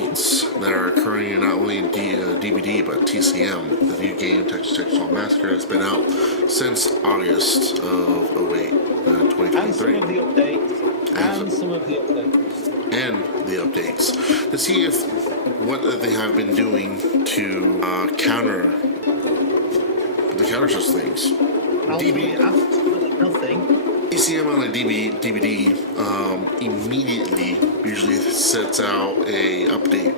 cheats that are occurring in not only DBD but TCM. The new game, Texas Chainsaw Massacre, has been out since August of 08, 2023. And some of the updates. And the updates. To see if what they have been doing to counter such things. Absolutely nothing. TCM on a DVD immediately usually sets out a update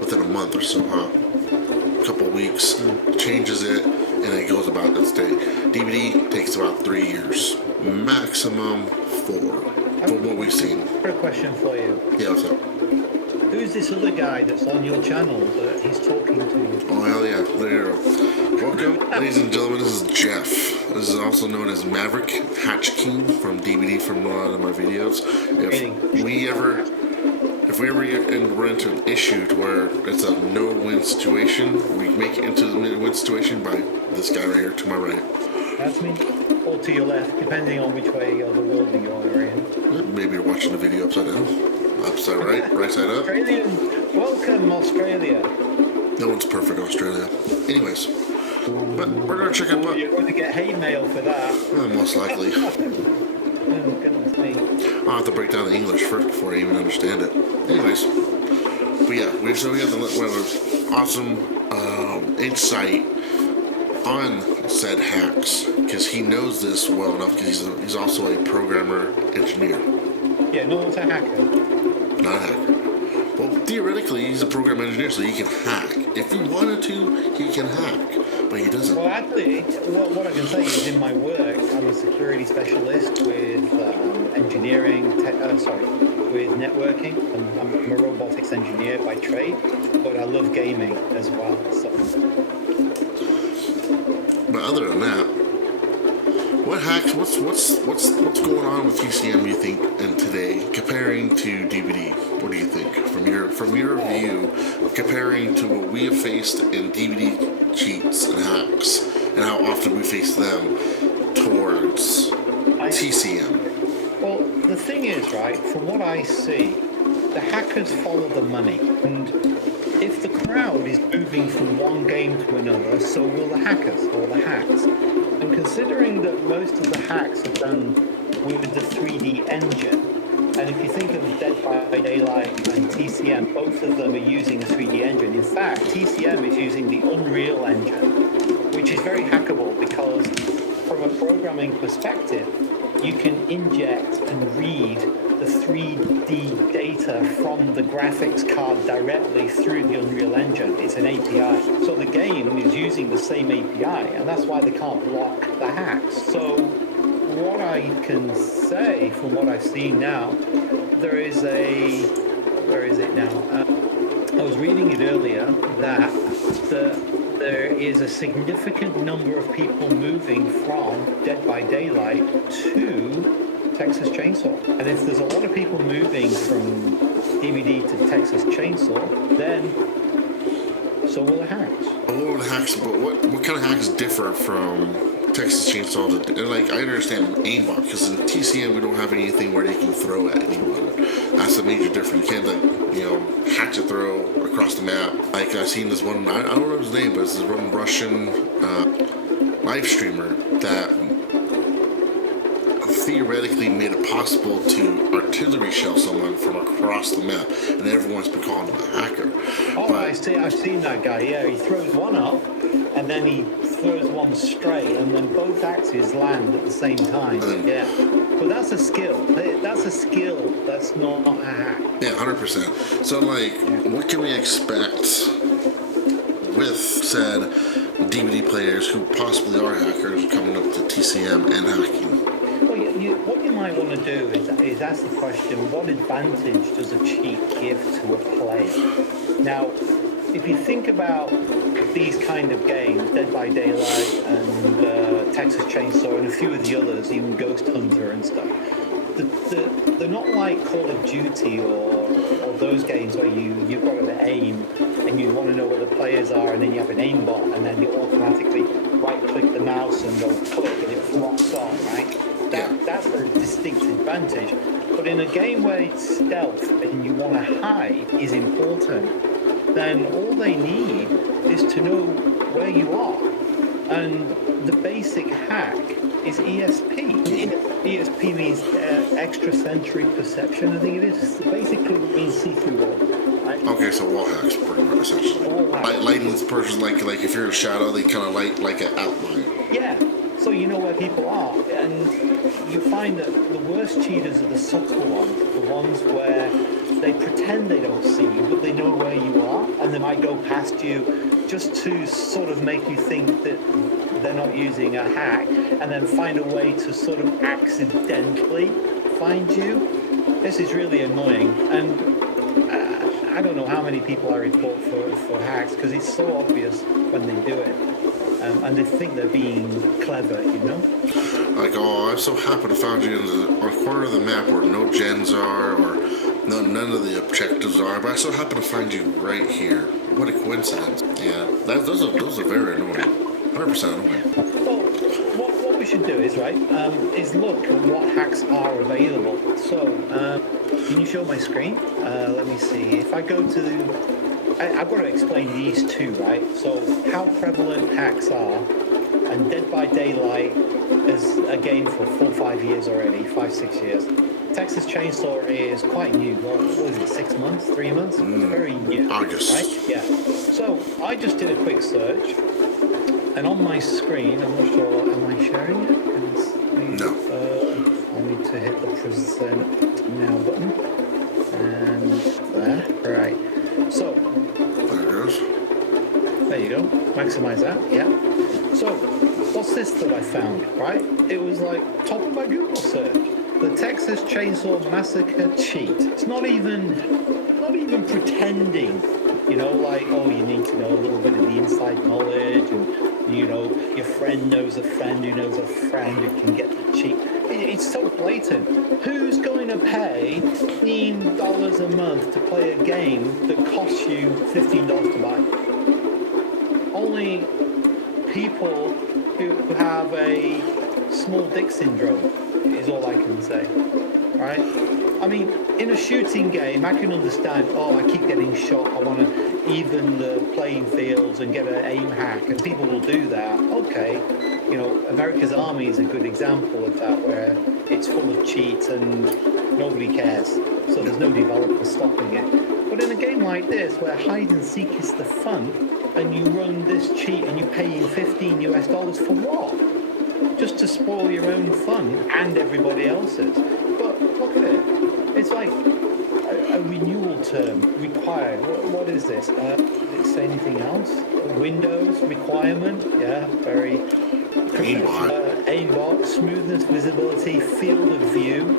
within a month or so, a couple weeks, changes it, and it goes about its day. DVD takes about 3 years, maximum 4, from what we've seen. I've got a question for you. Yeah, what's up? Who's this other guy that's on your channel that he's talking to you? Oh, hell yeah. There you go. Welcome, ladies and gentlemen. This is Jeff. This is also known as Maverick Hatch King from DBD from a lot of my videos. If we ever run into an issue to where it's a no-win situation, we make it into the win situation by this guy right here to my right. That's me. Or to your left, depending on which way of the world you're in. Maybe you're watching the video upside down. Upside right, right side up. Australian. Welcome, Australia. No one's perfect, Australia. Anyways, but we're going to check out what... You're going to get hate mail for that. Most likely. Oh, goodness me. I'll have to break down the English first before I even understand it. Anyways, but yeah, we have an awesome insight on said hacks, because he knows this well enough, because he's also a programmer engineer. Yeah, not a hacker. Not a hacker. Well, theoretically, he's a program engineer, so he can hack. If he wanted to, he can hack, but he doesn't. Well, actually, what I can say is in my work, I'm a security specialist with engineering, with networking. I'm a robotics engineer by trade, but I love gaming as well. So. But other than that, what hacks? What's going on with TCM? You think in today comparing to DBD? What do you think from your view, comparing to what we have faced in DBD cheats and hacks, and how often we face them towards TCM? Well, the thing is, right, from what I see, the hackers follow the money, and if the crowd is moving from one game to another, so will the hackers or the hacks. And considering that most of the hacks are done with the 3D engine, and if you think of Dead by Daylight and TCM, both of them are using a 3D engine. In fact, TCM is using the Unreal Engine, which is very hackable because from a programming perspective, you can inject and read the 3D data from the graphics card directly through the Unreal Engine. It's an API. So the game is using the same API, and that's why they can't block the hacks. So what I can say from what I've seen now, there is a... Where is it now? I was reading it earlier that there is a significant number of people moving from Dead by Daylight to Texas Chainsaw. And if there's a lot of people moving from DBD to Texas Chainsaw, then so will the hacks. What will the hacks? But what kind of hacks differ from Texas Chainsaw? Like, I understand aimbot, because in TCM we don't have anything where they can throw at anyone. That's the major difference. You can't hatchet throw across the map. Like I've seen this one. I don't know his name, but it's this one Russian live streamer that theoretically made it possible to artillery shell someone from across the map, and everyone's been calling him a hacker. Oh, but I've seen that guy. Yeah, he throws one up, and then he throws one straight, and then both axes land at the same time. Yeah, but that's a skill. That's a skill. That's not a hack. Yeah, 100%. So, like, what can we expect with said DVD players who possibly are hackers coming up to TCM and hacking? What you might want to do is ask the question, what advantage does a cheat give to a player? Now, if you think about these kind of games, Dead by Daylight and Texas Chainsaw and a few of the others, even Ghost Hunter and stuff, they're not like Call of Duty or those games where you've got to aim and you want to know where the players are, and then you have an aimbot, and then you automatically right-click the mouse and go click and it locks on, right? That's a distinct advantage. But in a game where it's stealth and you want to hide is important, then all they need is to know where you are. And the basic hack is ESP. ESP means extrasensory perception, I think it is. Basically it means see-through wall. Right? Okay, so wall hacks, pretty much, essentially. Lighting the person, like if you're in a shadow, they kind of light like an outline. Yeah, so you know where people are. And you find that the worst cheaters are the subtle ones, the ones where they pretend they don't see you, but they know where you are, and they might go past you just to sort of make you think that they're not using a hack, and then find a way to sort of accidentally find you. This is really annoying, and I don't know how many people I report for hacks, because it's so obvious when they do it, and they think they're being clever, you know? Like, oh, I'm so happy to find you on a corner of the map where no gens are, or none of the objectives are, but I so happen to find you right here. What a coincidence. Yeah, those are very annoying. 100% annoying. Well, what we should do is, right, is look at what hacks are available. So, can you show my screen? Let me see. If I go to I've got to explain these two, right? So, how prevalent hacks are, and Dead by Daylight is a game for 4-5 years already, 5-6 years. Texas Chainsaw is quite new. Well, what was it, 6 months, 3 months? It's very new. August. Right? Yeah. So I just did a quick search, and on my screen, I'm not sure, am I sharing it? No. I need to hit the present now button. And there. Right. So. There it goes. There you go. Maximize that. Yeah. So, what's this that I found, right? It was like top of my Google search. The Texas Chainsaw Massacre cheat. It's not even pretending, you know, like, oh, you need to know a little bit of the inside knowledge, and, you know, your friend knows a friend who knows a friend who can get the cheat. It's so blatant. Who's going to pay $15 a month to play a game that costs you $15 to buy? Only people who have a small dick syndrome is all I can say, right? I mean, in a shooting game, I can understand, oh, I keep getting shot, I want to even the playing fields and get an aim hack, and people will do that. Okay, you know, America's Army is a good example of that, where it's full of cheats and nobody cares, so there's no developer stopping it. But in a game like this, where hide and seek is the fun, and you run this cheat and you're paying $15 US for what? Just to spoil your own fun and everybody else's. But look at it. It's like a renewal term required. What is this? Did it say anything else? Windows requirement. Yeah, very. Aimbot, smoothness, visibility, field of view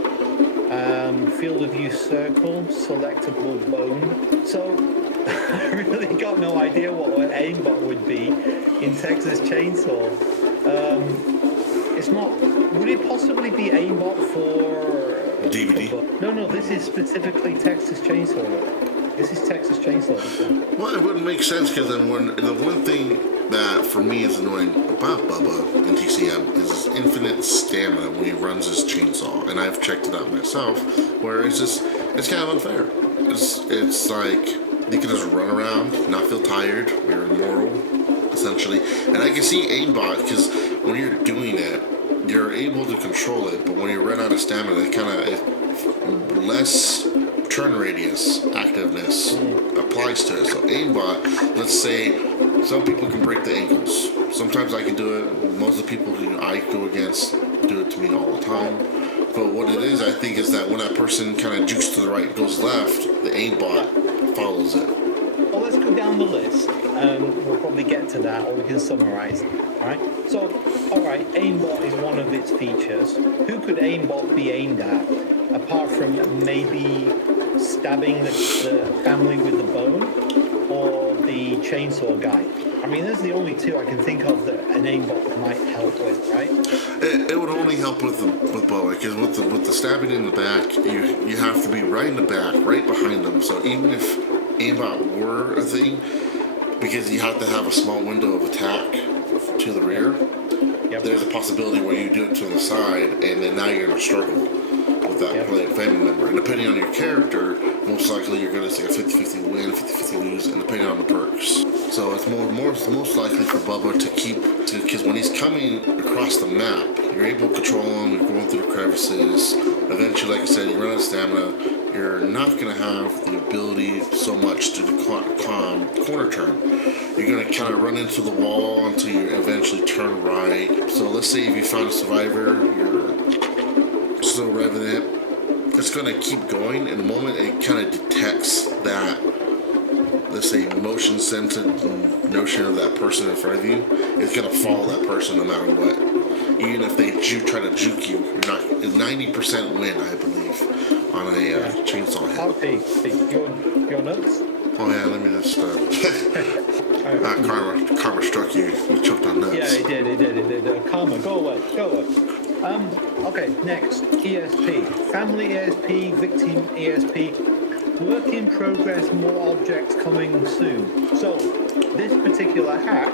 circle, selectable bone. So I really got no idea what an aimbot would be in Texas Chainsaw. It's not. Would it possibly be aimbot for DVD? No, this is specifically Texas Chainsaw. This is Texas Chainsaw. Well, it wouldn't make sense, because then the one thing that for me is annoying about Bubba in TCM is his infinite stamina when he runs his chainsaw, and I've checked it out myself, where it's kind of unfair. It's like you can just run around, not feel tired, you're immoral, essentially. And I can see aimbot, because when you're doing it, you're able to control it, but when you run out of stamina, it kind of less turn radius activeness applies to it. So aimbot, let's say some people can break the ankles. Sometimes I can do it. Most of the people who I go against do it to me all the time. But what it is, I think, is that when that person kind of jukes to the right, goes left, the aimbot follows it. Well, let's go down the list. We'll probably get to that, or we can summarize. Right? So, alright, aimbot is one of its features. Who could aimbot be aimed at? Apart from maybe stabbing the family with the bone, or the chainsaw guy. I mean, those are the only two I can think of that an aimbot might help with, right? It would only help with Boa, because with the stabbing in the back, you have to be right in the back, right behind them. So even if aimbot were a thing, because you have to have a small window of attack to the rear, there's a possibility where you do it to the side, and then now you're in a struggle with with that family member. And depending on your character, most likely you're going to see a 50-50 win, 50-50 lose, and depending on the perks. So it's most likely for Bubba to because when he's coming across the map, you're able to control him, you're going through the crevices. Eventually, like I said, you run out of stamina. You're not going to have the ability so much to the corner turn. You're going to kind of run into the wall until you eventually turn right. So let's say if you found a survivor, you're still revving it. It's going to keep going, and the moment it kind of detects that, let's say, motion sensor notion of that person in front of you, it's going to follow that person no matter what. Even if they try to juke you, you're not. 90% win, I believe, on a chainsaw hit. Okay, your notes? Oh yeah, let me just. Karma struck you. You choked on nuts. Yeah, it did. Karma, go away. Okay, next, ESP. Family ESP, victim ESP. Work in progress, more objects coming soon. So, this particular hack,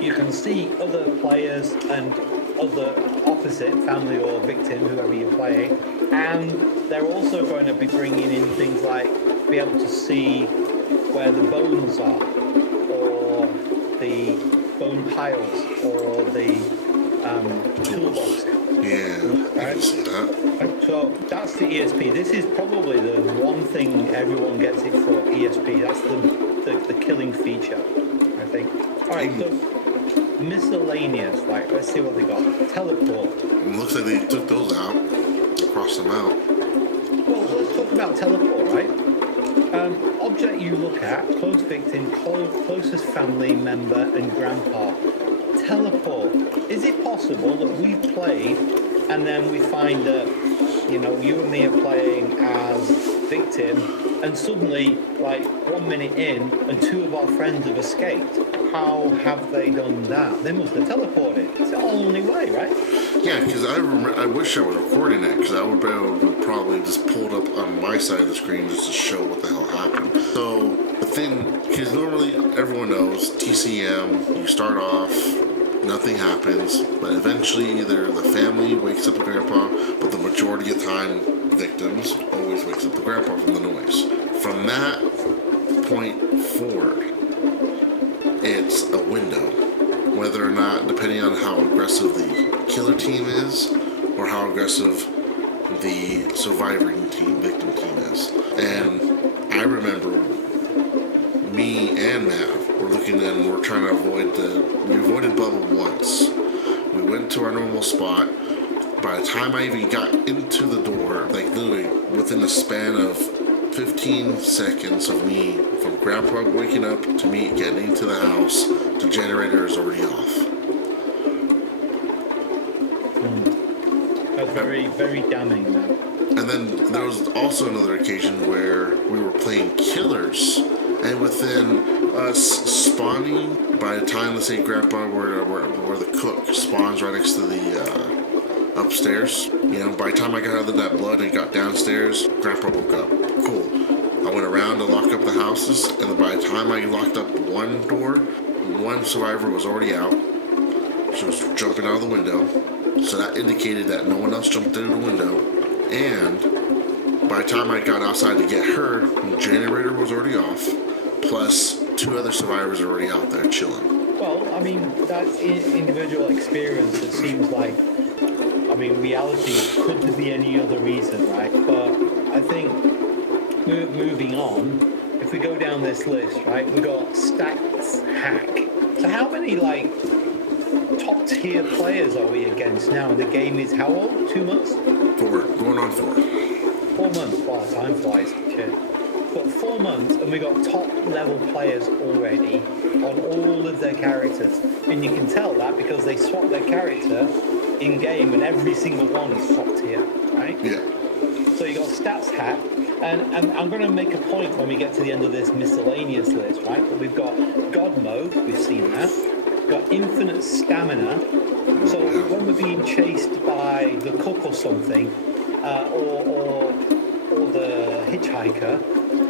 you can see other players and other opposite, family or victim, whoever you're playing, and they're also going to be bringing in things like be able to see where the bones are, or the bone piles, or the toolbox. Yeah, I can see that. So that's the ESP. This is probably the one thing everyone gets it for, ESP. That's the killing feature, I think. Alright, so miscellaneous, like, let's see what they got. Teleport. It looks like they took those out, crossed them out. Well, let's talk about teleport, right? Object you look at, close victim, closest family member, and grandpa. Teleport. Is it possible that we've played and then we find that, you and me are playing as victim, and suddenly, like 1 minute in, and 2 of our friends have escaped? How have they done that? They must have teleported. It's the only way, right? Yeah, because I wish I was recording that, because I would be able to probably just pull it up on my side of the screen just to show what the hell happened. So the thing, because normally everyone knows TCM, you start off, nothing happens, but eventually either the family wakes up the grandpa, but the majority of time victims always wakes up the grandpa from the noise. From that point forward, it's a window. Whether or not, depending on how aggressive the killer team is, or how aggressive the surviving team, victim team is. And I remember me and Mav were looking and we're trying to we avoided Bubble once. We went to our normal spot. By the time I even got into the door, like literally within the span of 15 seconds of me from grandpa waking up to me getting into the house, the generator is already off. That's very, very damning, man. And then there was also another occasion where we were playing killers, and within us spawning, by the time, let's say grandpa where the cook spawns right next to the upstairs, by the time I got out of that blood and got downstairs, grandpa woke up. Cool. I went around to lock up the houses, and by the time I locked up one door, one survivor was already out. She was jumping out of the window, so that indicated that no one else jumped through the window. And by the time I got outside to get her, the generator was already off, plus 2 other survivors are already out there chilling. Well, I mean, that's individual experience. It seems like, reality could there be any other reason, right? But I think moving on, if we go down this list, right, we got stats hack. So how many top tier players are we against now? The game is how old? 2 months? 4, going on 4. 4 months. Wow, time flies. Shit. But 4 months, and we got top level players already on all of their characters, and you can tell that because they swap their character in game, and every single one is top tier, right? Yeah. So you got stats hack, and I'm going to make a point when we get to the end of this miscellaneous list, right? But we've got God mode, we've seen that. We've got infinite stamina. So when we're being chased by the cook or something, or the hitchhiker,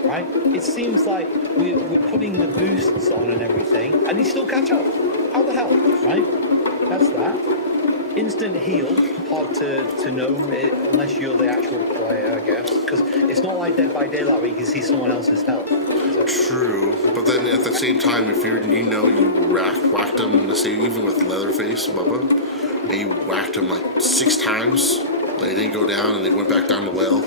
right? It seems like we're putting the boosts on and everything, and you still catch up. How the hell, right? That's that. instant heal, hard to know unless you're the actual player, I guess. Because it's not like Dead by Daylight where you can see someone else's health. True, but then at the same time, if you whacked him, to say even with Leatherface Bubba, and you whacked him like 6 times, they didn't go down and they went back down the well,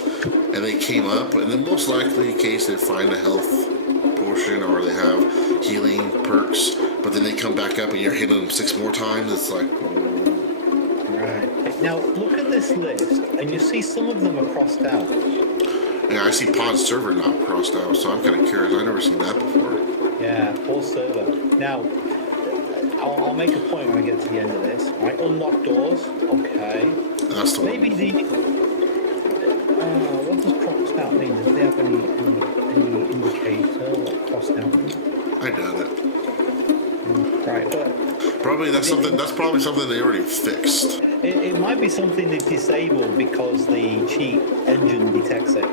and they came up, and then most likely in case they find a health potion or they have healing perks, but then they come back up and you're hitting them 6 more times. It's like, right. Now look at this list, and you see some of them are crossed out. yeah, I see Pod Server not crossed out, so I'm kind of curious. I've never seen that before. Yeah, full server. Now, I'll make a point when I get to the end of this. Right, unlock doors. Okay. That's the Maybe one. the. What does crossed out mean? Does they have any indicator what crossed out means? I doubt it. Right, but Probably that's probably something they already fixed. it might be something they disabled because the cheat engine detects it.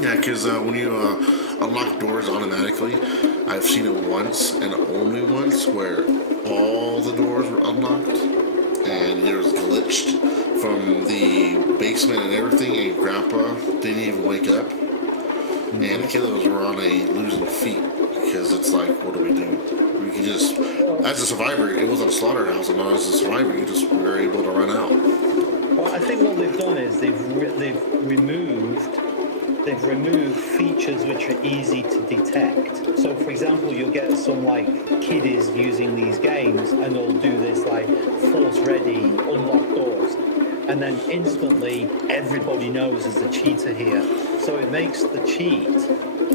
Yeah, because when you unlock doors automatically, I've seen it once and only once where all the doors were unlocked and it was glitched from the basement and everything, and Grandpa didn't even wake up, and the killers were on a losing feet because it's like, what do we do? We can just, as a survivor, it was a slaughterhouse, and as a survivor, we were able to run out. Well, I think what they've done is they've removed features which are easy to detect. So, for example, you'll get some like kiddies using these games, and they'll do this like force ready, unlock doors, and then instantly everybody knows there's a cheater here. So it makes the cheat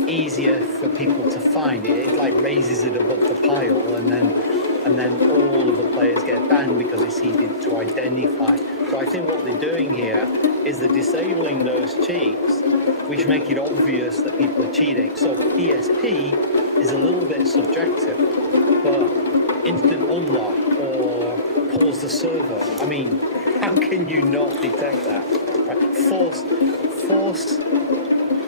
easier for people to find. It like raises it above the pile, and then all of the players get banned because it's easy to identify. So I think what they're doing here is they're disabling those cheats, which make it obvious that people are cheating. So ESP is a little bit subjective, but instant unlock or pause the server, I mean, how can you not detect that? Right? Force,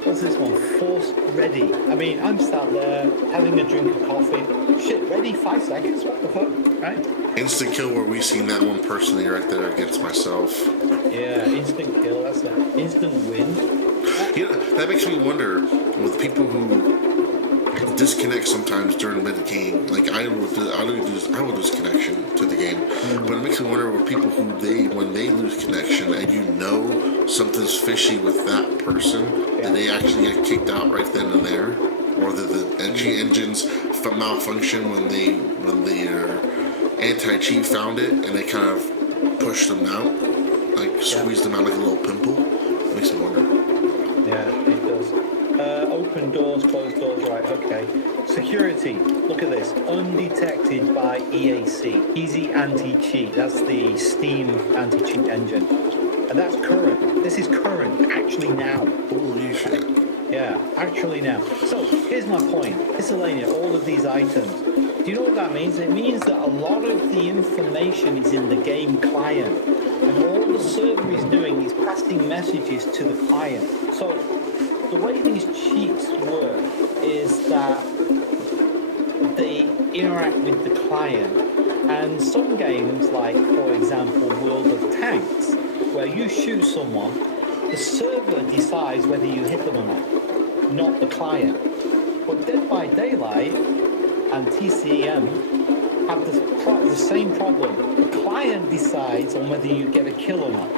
what's this one? Force ready. I mean, I'm sat there having a drink of coffee. Shit, ready? 5 seconds? What the fuck? Right? Instant kill where we seen that one personally right there against myself. Yeah, instant kill. That's an instant win. You know, that makes me wonder with people who disconnect sometimes during mid game. Like I would lose connection to the game, but it makes me wonder with people who when they lose connection and you know something's fishy with that person, and they actually get kicked out right then and there, or the engines malfunction when their anti-cheat found it and they kind of pushed them out, like squeezed them out like a little pimple. It makes me wonder. Yeah, it does. Open doors, closed doors, right, okay. Security, look at this. Undetected by EAC. Easy anti-cheat. That's the Steam anti-cheat engine. And that's current. This is current, actually now. Holy shit. Yeah, actually now. So, here's my point. Miscellaneous, all of these items. Do you know what that means? It means that a lot of the information is in the game client. And all the server is doing is passing messages to the client. So, the way these cheats work is that they interact with the client. And some games, like, for example, World of Tanks, where you shoot someone, the server decides whether you hit them or not the client. But Dead by Daylight and TCM have the same problem. The client decides on whether you get a kill or not.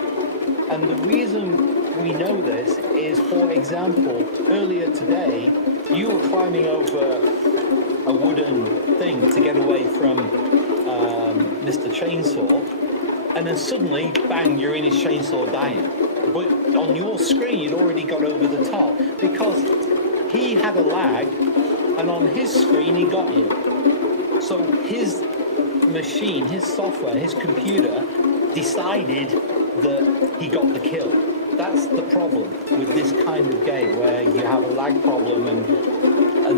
And the reason we know this is, for example, earlier today, you were climbing over a wooden thing to get away from Mr. Chainsaw, and then suddenly, bang, you're in his chainsaw dying. But on your screen, you'd already got over the top because he had a lag, and on his screen, he got you. So his machine, his software, his computer decided that he got the kill. That's the problem with this kind of game, where you have a lag problem and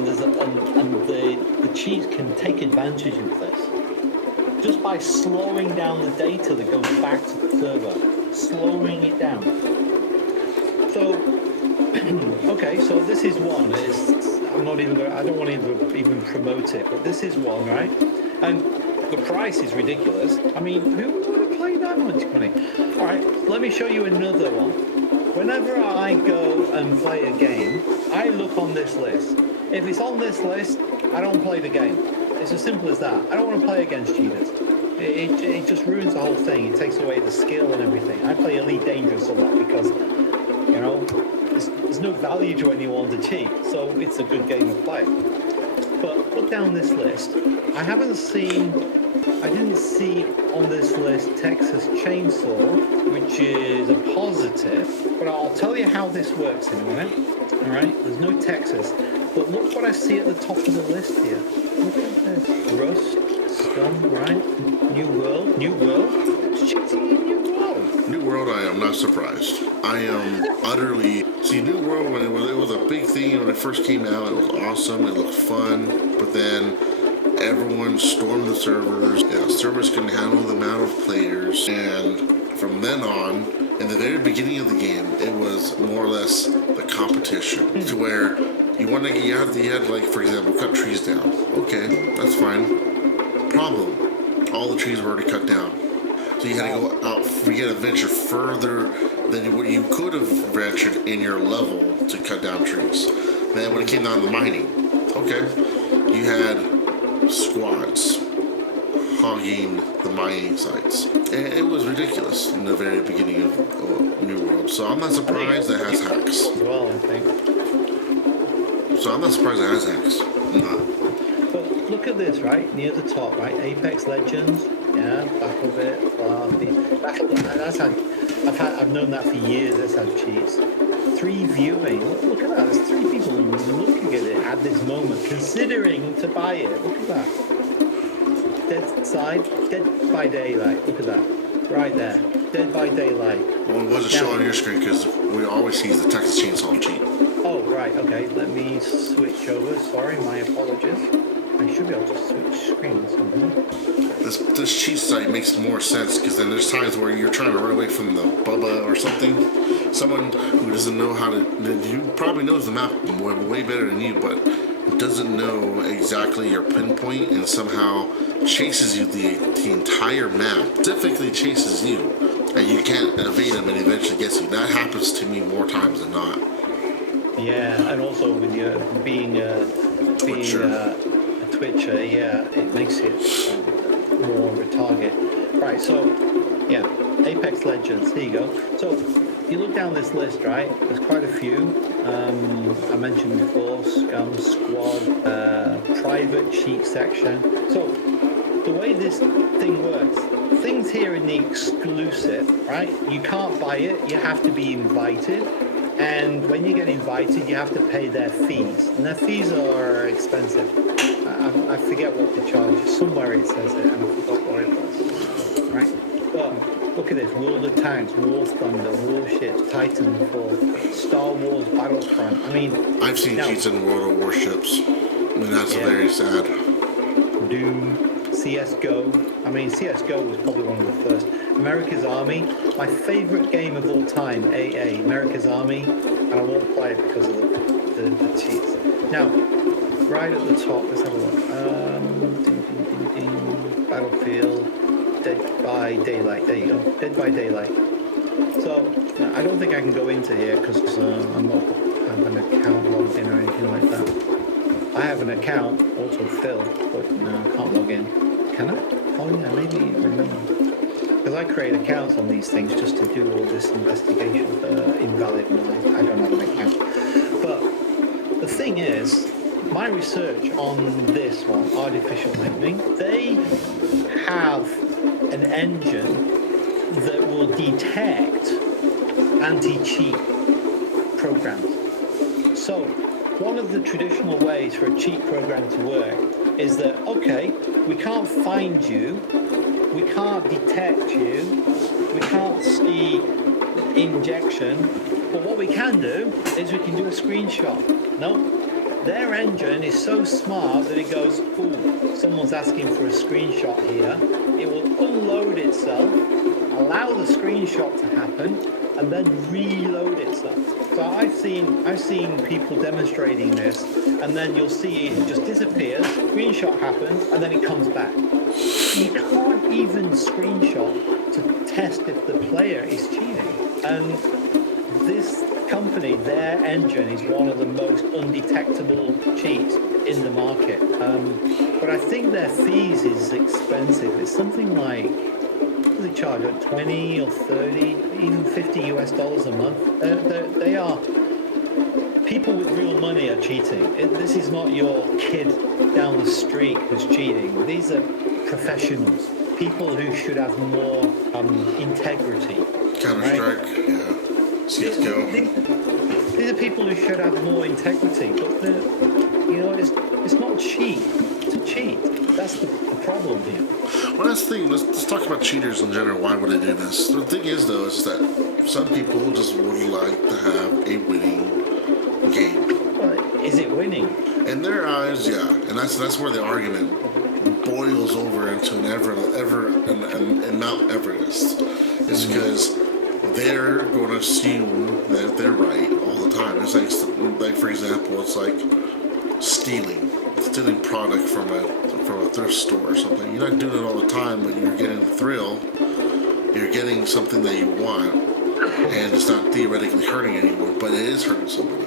the cheats can take advantage of this just by slowing down the data that goes back to the server, slowing it down. So, okay, so this is one. I don't want to even promote it, but this is one, right? And the price is ridiculous. I mean, who would have played that that much money. All right, let me show you another one. Whenever I go and play a game, I look on this list. If it's on this list, I don't play the game. It's as simple as that. I don't want to play against cheaters. It just ruins the whole thing. It takes away the skill and everything. I play Elite Dangerous a lot because, you know, there's no value to anyone to cheat. So it's a good game to play. But look down this list. I didn't see on this list Texas Chainsaw, which is a positive. But I'll tell you how this works in a minute. All right, there's no Texas. But look what I see at the top of the list here. Look at this. Rust, Scum, right? New World. It's cheating in New World. New World, I am not surprised. I am utterly... See, New World, when it was a big thing when it first came out, it was awesome, it looked fun, but then everyone stormed the servers. Servers couldn't handle the amount of players, and from then on, in the very beginning of the game, it was more or less the competition, to where you had like, for example, cut trees down. Okay, that's fine. Problem, all the trees were already cut down. So you had to go out, you had to venture further than what you could have ventured in your level to cut down trees. Then when it came down to mining, okay, you had squads hogging the mining sites. And it was ridiculous in the very beginning of New World. So I'm not surprised that has hacks. Well, I think. So I'm not surprised it has hacks. I'm not. But look at this, right? Near the top, right? Apex Legends. Yeah, Battlebit, I've known that for years. That's had cheats. 3 viewing. Look at that. There's 3 people looking at it at this moment, considering to buy it. Look at that. Dead by Daylight. Look at that. Right there. Dead by Daylight. Well, it wasn't shown on your screen because we always see the Texas Chainsaw cheat. Oh, right. Okay. Let me switch over. Sorry, my apologies. I should be able to switch screens. This cheat site makes more sense because then there's times where you're trying to run away from the Bubba or something. Someone who doesn't know how to, who probably knows the map way better than you, but doesn't know exactly your pinpoint and somehow chases you the entire map. Typically chases you, and you can't evade him, and eventually gets you. That happens to me more times than not. Yeah, and also with you being a Twitcher, yeah, it makes it more of a target. Right, so, yeah, Apex Legends, here you go. So, you look down this list, right, there's quite a few. I mentioned before, Scum, Squad, Private Cheat section. So, the way this thing works, things here in the exclusive, right, you can't buy it, you have to be invited. And when you get invited, you have to pay their fees. And their fees are expensive. I forget what they charge. Somewhere it says it, and I forgot what it was. Right? But look at this. World of Tanks, War Thunder, Warships, Titanfall, Star Wars Battlefront. I mean... I've seen cheats in World of Warships. I mean, that's very sad. Doom, CSGO. I mean, CSGO was probably one of the first. America's Army, my favorite game of all time, AA, America's Army, and I won't play it because of the cheats. Now, right at the top, let's have a look. Battlefield, Dead by Daylight, there you go, Dead by Daylight. So, I don't think I can go into here because I'm not have an account logged in or anything like that. I have an account, also Phil, but no, I can't log in. Can I? Oh yeah, maybe remember. Because I create accounts on these things just to do all this investigation. Invalid, I don't have an account. But the thing is, my research on this one, artificial listening, they have an engine that will detect anti-cheat programs. So one of the traditional ways for a cheat program to work is that, okay, we can't find you, we can't detect you, we can't see injection, but what we can do is we can do a screenshot. No, their engine is so smart that it goes, ooh, someone's asking for a screenshot here. It will unload itself, allow the screenshot to happen, and then reload itself. So I've seen people demonstrating this, and then you'll see it just disappears, screenshot happens, and then it comes back. You can't even screenshot to to test if the player is cheating. And this company, their engine is one of the most undetectable cheats in the market. But I think their fees is expensive. It's something like, what do they charge, like 20 or 30, even $50 a month? They are, people with real money are cheating. This is not your kid down the street who's cheating. These are professionals, people who should have more integrity. Counter-Strike, right? yeah. CSGO. These are people who should have more integrity, but it's not cheat to cheat. That's the problem here. Well, that's the thing. Let's talk about cheaters in general. Why would they do this? The thing is, though, is that some people just would like to have a winning game. Well, is it winning? In their eyes, yeah, and that's where the argument boils over into an Mount Everest. It's because they're going to assume that they're right all the time. It's like for example, it's like stealing product from a thrift store or something. You're not doing it all the time, but you're getting the thrill. You're getting something that you want, and it's not theoretically hurting anyone, but it is hurting somebody.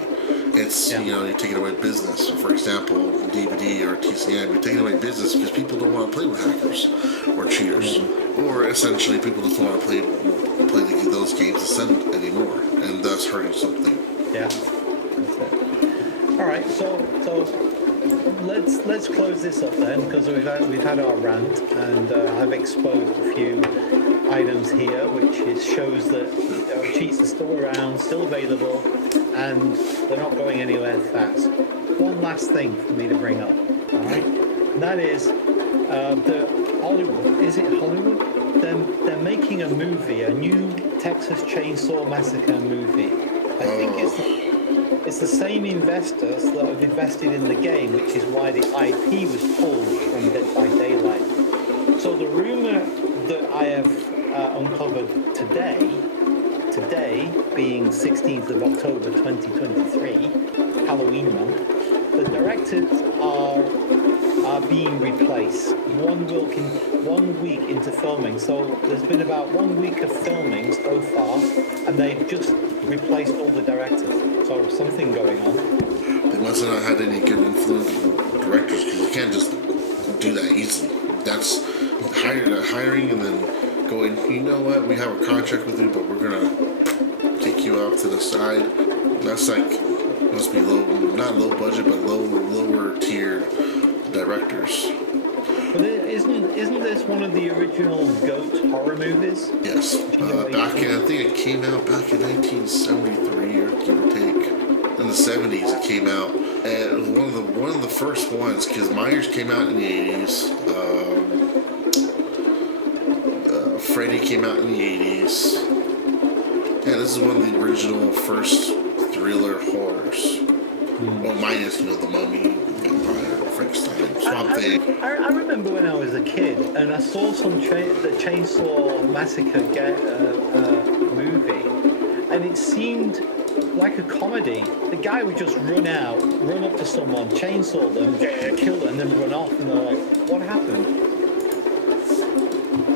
It's, you're taking away business. So for example, DBD or TCM, you're taking away business because people don't want to play with hackers or cheaters. Or essentially, people just don't want to play those games anymore, and thus hurting something. Yeah, that's it. All right, so let's close this up then, because we've had our rant, and I've exposed a few items here, which shows that cheats are still around, still available, and they're not going anywhere fast. One last thing for me to bring up, all right? And that is the Hollywood. Is it Hollywood? They're making a movie, a new Texas Chainsaw Massacre movie. I think it's the same investors that have invested in the game, which is why the IP was pulled from Dead by Daylight. So the rumor that I have uncovered today being 16th of October 2023, Halloween month, the directors are being replaced 1 week into filming. So there's been about 1 week of filming so far, and they've just replaced all the directors. So something going on. They must have not had any good influence with directors, because you can't just do that easily. That's hiring and then going, you know what, we have a contract with you, but we're gonna take you off to the side. That's like, must be not low budget, but lower tier directors. But isn't this one of the original GOAT horror movies? Yes. I think it came out back in 1973, or give or take. In the 70s, it came out. And it was one of the first ones, because Myers came out in the 80s. Freddy came out in the 80s. Yeah, this is one of the original first thriller horrors. Well, minus, the Mummy, Vampire, Frankenstein, Swamp Thing. I remember when I was a kid, and I saw the Chainsaw Massacre movie, and it seemed like a comedy. The guy would just run up to someone, chainsaw them, kill them, and then run off, and they're like, what happened?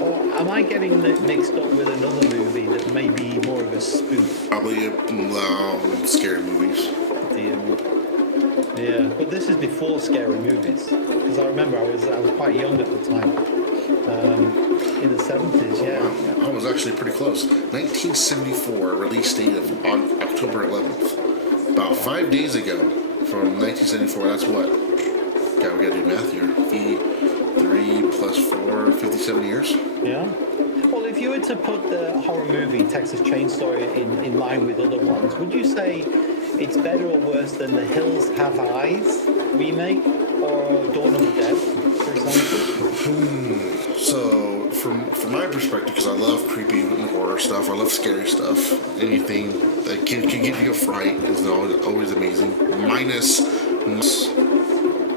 Or am I getting mixed up with another movie that may be more of a spoof? Probably scary movies. Yeah, but this is before scary movies, because I remember I was quite young at the time, in the 70s. Yeah, I was actually pretty close. 1974 release date of October 11th. About 5 days ago from 1974. That's what? God, we gotta do math here. 3 plus 4, 57 years. Yeah. Well, if you were to put the horror movie Texas Chainsaw in line with other ones, would you say it's better or worse than the Hills Have Eyes remake or Dawn of the Dead, for example? So, from my perspective, because I love creepy and horror stuff, I love scary stuff. Anything that can give you a fright is always amazing. Minus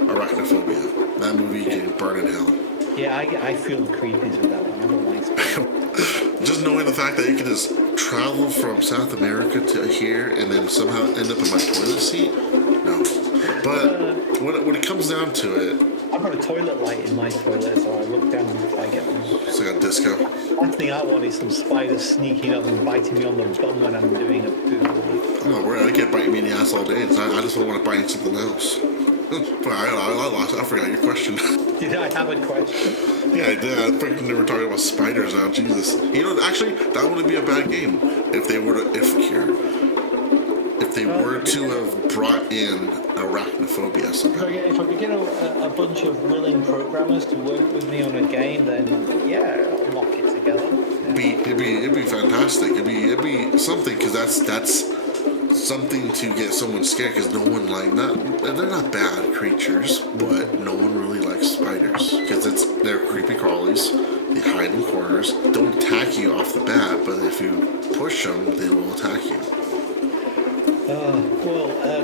arachnophobia. That movie can burn in hell. Yeah, I feel the creepies with that one. I don't like scary. Just knowing the fact that you can just travel from South America to here and then somehow end up in my toilet seat? No. But when it comes down to it, I've got a toilet light in my toilet, so I look down if I get one. It's like a disco. Last thing I want is some spiders sneaking up and biting me on the bum when I'm doing a poo. I'm not worried. I get biting me in the ass all day. I just don't want to bite into something else. But I lost. I forgot your question. Did I have a question? Yeah, I did. I freaking never talking about spiders now. Jesus. You know, actually, that wouldn't be a bad game if they were to if they were to have brought in arachnophobia somehow. If I could get a bunch of willing programmers to work with me on a game, then yeah, I'll knock it together. It'd be fantastic. It'd be something, because that's something to get someone scared, because no one they're not bad creatures, but no one really likes spiders because they're creepy crawlies. They hide in corners, don't attack you off the bat, but if you push them, they will attack you.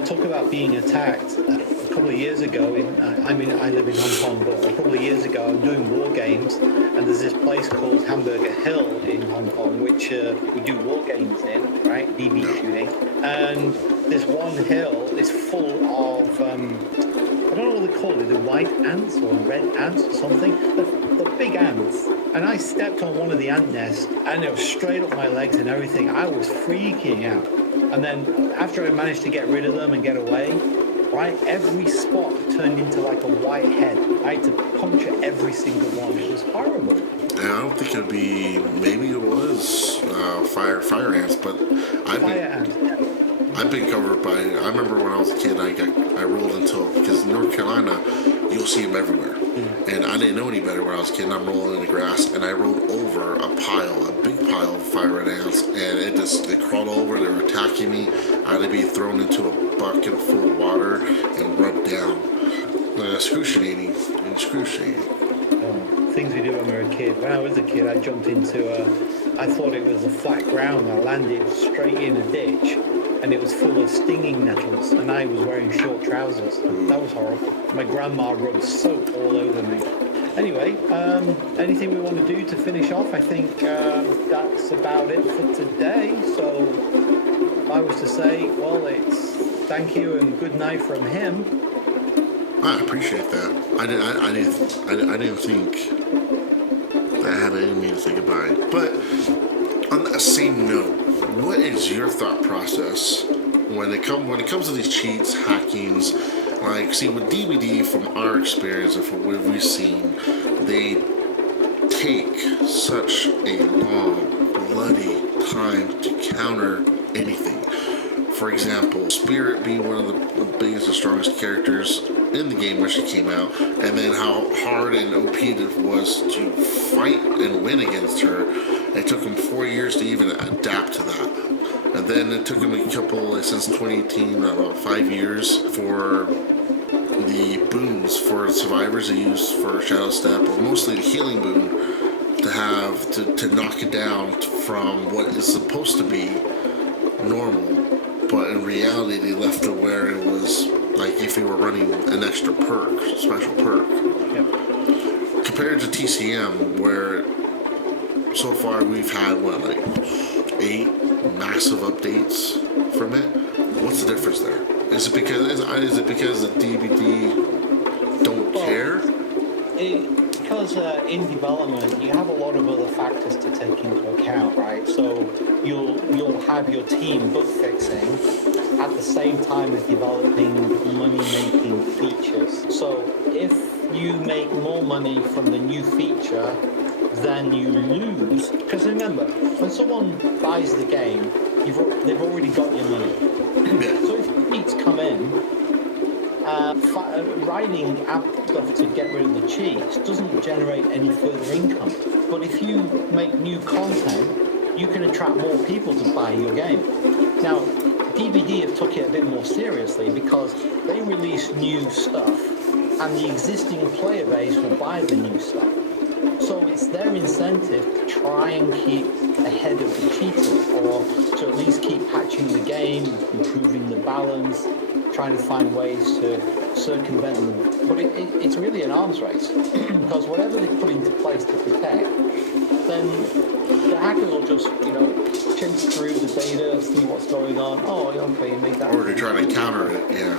Talk about being attacked. A couple of years ago, I live in Hong Kong, but a couple of years ago, I'm doing war games, and there's this place called Hamburger Hill in Hong Kong, which we do war games in, right? BB shooting. And this one hill is full of, I don't know what they call it, the white ants or red ants or something. The big ants. And I stepped on one of the ant nests, and it was straight up my legs and everything. I was freaking out. And then after I managed to get rid of them and get away, right, every spot turned into like a white head. I had to puncture every single one. It was horrible. And I don't think it'd be. Maybe it was fire ants, but I've been covered by. I remember when I was a kid, I rolled into, because in North Carolina, you'll see them everywhere. And I didn't know any better when I was a kid. And I'm rolling in the grass, and I rolled over a big pile of fire red ants, and they crawled over. They were attacking me. I had to be thrown into a bucket full of water and rubbed down. Excruciating. Things we do when we were a kid. When I was a kid, I jumped into I thought it was a flat ground. I landed straight in a ditch, and it was full of stinging nettles, and I was wearing short trousers. That was horrible. My grandma rubbed soap all over me. Anyway, anything we want to do to finish off? I think that's about it for today. So if I was to say, well, it's thank you and good night from him. I appreciate that. I didn't think that I had any to say goodbye. But on that same note, what is your thought process when it comes to these cheats, hackings? Like, see, with DBD, from our experience and from what we've seen, they take such a long, bloody time to counter anything. For example, Spirit being one of the biggest and strongest characters in the game when she came out, and then how hard and OP it was to fight and win against her. It took them 4 years to even adapt to that. And then it took them a couple, since 2018, about 5 years for the boons for survivors to use for Shadow Step, or mostly the healing boon, to knock it down from what is supposed to be normal. But in reality, they left it where it was like if you were running an extra perk, special perk. Yep. Compared to TCM, where so far we've had, 8 massive updates from it. What's the difference there? Is it because the DBD don't care? Because in development, you have a lot of other factors to take into account, right? So you'll have your team bug fixing at the same time as developing money-making features. So if you make more money from the new feature than you lose, because remember, when someone buys the game, they've already got your money. So if cheats come in, writing app stuff to get rid of the cheats doesn't generate any further income. But if you make new content, you can attract more people to buy your game. Now, DBD have took it a bit more seriously because they release new stuff, and the existing player base will buy the new stuff. So it's their incentive to try and keep ahead of the cheaters, or to at least keep patching the game, improving the balance, trying to find ways to circumvent them. But it's really an arms race, because whatever they put into place to protect, then the hackers will just, chase through the data, see what's going on. Oh, okay, you made that. Or they're trying to counter it, yeah.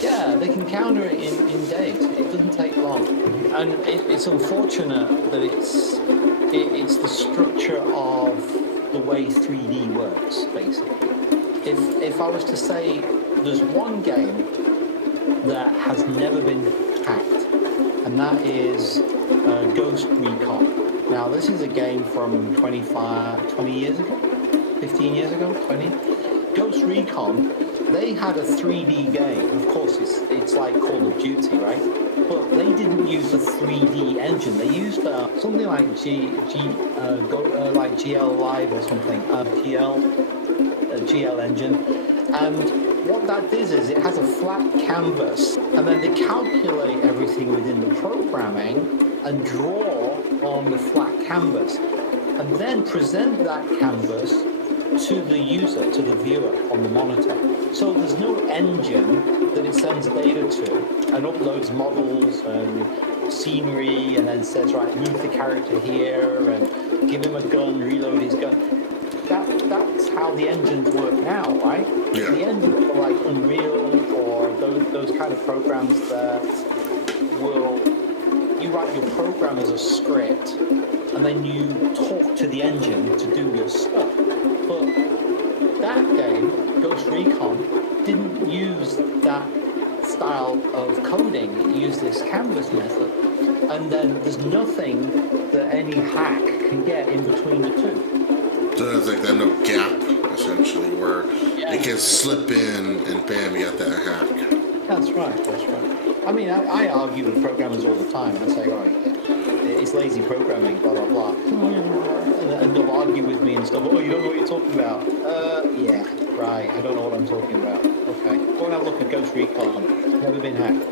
Yeah, they can counter it in days. It doesn't take long. and it's unfortunate that it's the structure of the way 3D works, basically. If I was to say there's one game that has never been hacked, and that is Ghost Recon. Now, this is a game from 20 years ago, 15 years ago, 20. Ghost Recon, they had a 3D game. Of course, it's like Call of Duty, right? But they didn't use a 3D engine. They used something like like GL Live or something, GL engine. And what that does is it has a flat canvas, and then they calculate everything within the programming and draw on the flat canvas, and then present that canvas to the user, to the viewer on the monitor. So there's no engine that it sends data to and uploads models and scenery and then says, right, move the character here and give him a gun, reload his gun. That's how the engines work now, right? Yeah. The engines are like Unreal or those kind of programs that you write your program as a script and then you talk to the engine to do your stuff. But that game, Ghost Recon, didn't use that style of coding. It used this canvas method. And then there's nothing that any hack can get in between the two. So there's like that no gap, essentially, where it can slip in and bam, you got that hack. That's right. I mean, I argue with programmers all the time. I say, right, it's lazy programming, blah, blah, blah. And they'll argue with me and stuff. Oh, you don't know what you're talking about. Yeah, right. I don't know what I'm talking about. Okay. Go and have a look at Ghost Recon. Never been hacked.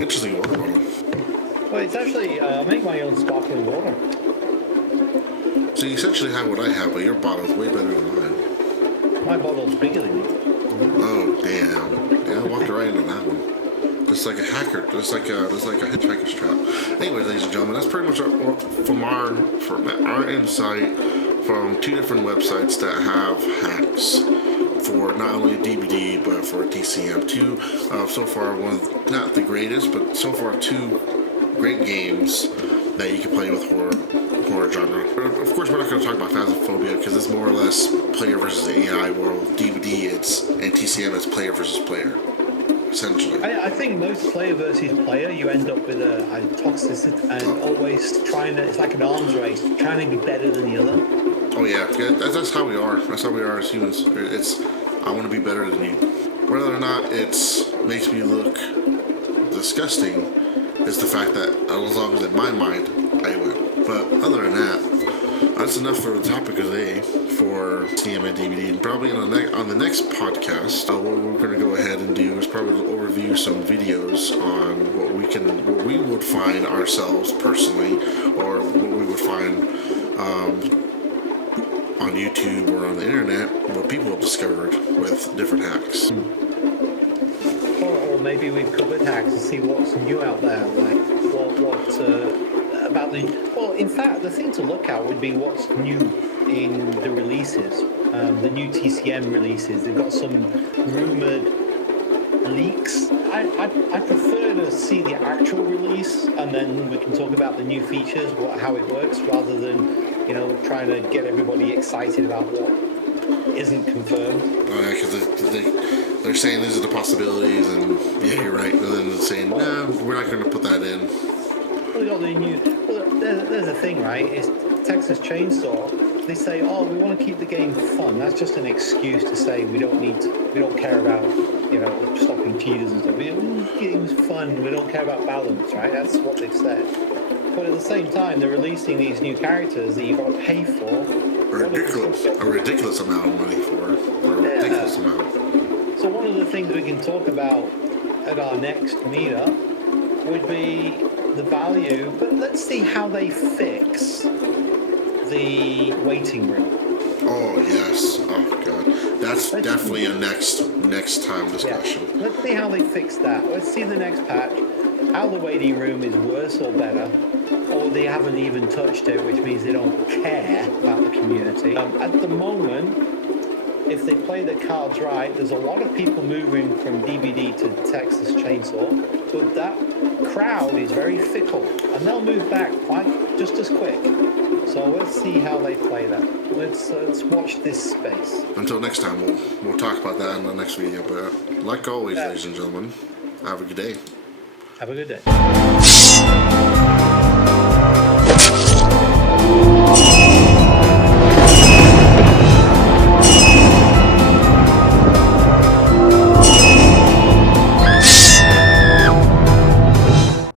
Interesting water bottle. Well, it's actually, I make my own sparkling water. So you essentially have what I have, but your bottle's way better than mine. My bottle's bigger than you. Oh, damn. Yeah, I walked right into that one. Just like a hacker, just like a hitchhiker's trap. Anyways, ladies and gentlemen, that's pretty much from our insight from two different websites that have hacks for not only DBD but for TCM. Two, so far, one not the greatest, but so far two great games that you can play with horror genre. But of course, we're not going to talk about Phasmophobia because it's more or less player versus AI world. DBD and TCM is player versus player, essentially. I think most player versus player, you end up with a toxicity and always trying to, it's like an arms race, trying to be better than the other. Oh yeah, that's how we are. That's how we are as humans. It's, I want to be better than you. Whether or not it makes me look disgusting is the fact that as long as in my mind, I win. But other than that, that's enough for the topic of the day for TCM and DBD. And probably on the next podcast, what we're going to go ahead and do is probably overview some videos on what we would find ourselves personally, or what we would find on YouTube or on the internet, what people have discovered with different hacks. Or maybe we've covered hacks to see what's new out there, like about the. Well, in fact, the thing to look at would be what's new in the releases, the new TCM releases. They've got some rumored leaks. I prefer to see the actual release, and then we can talk about the new features, how it works, rather than trying to get everybody excited about what isn't confirmed. Oh yeah, because they're saying these are the possibilities, and yeah, you're right. And then they're saying, no, we're not going to put that in. Well, we got the new. Well, there's a thing, right? It's Texas Chainsaw. They say, oh, we want to keep the game fun. That's just an excuse to say we don't care about stopping cheaters and stuff. The game's fun. We don't care about balance, right? That's what they've said. But at the same time, they're releasing these new characters that you've got to pay for. A ridiculous amount of money for. Ridiculous amount. So one of the things we can talk about at our next meetup would be the value, but let's see how they fix the waiting room. Oh yes. Oh god. That's definitely a next time discussion. Yeah. Let's see how they fix that. Let's see the next patch. How the waiting room is worse or better, or they haven't even touched it, which means they don't care about the community. At the moment, if they play their cards right, there's a lot of people moving from DBD to Texas Chainsaw, but that crowd is very fickle, and they'll move back quite just as quick. So let's see how they play that. Let's watch this space. Until next time, we'll talk about that in the next video. But like always, ladies and gentlemen, have a good day. Have a good day.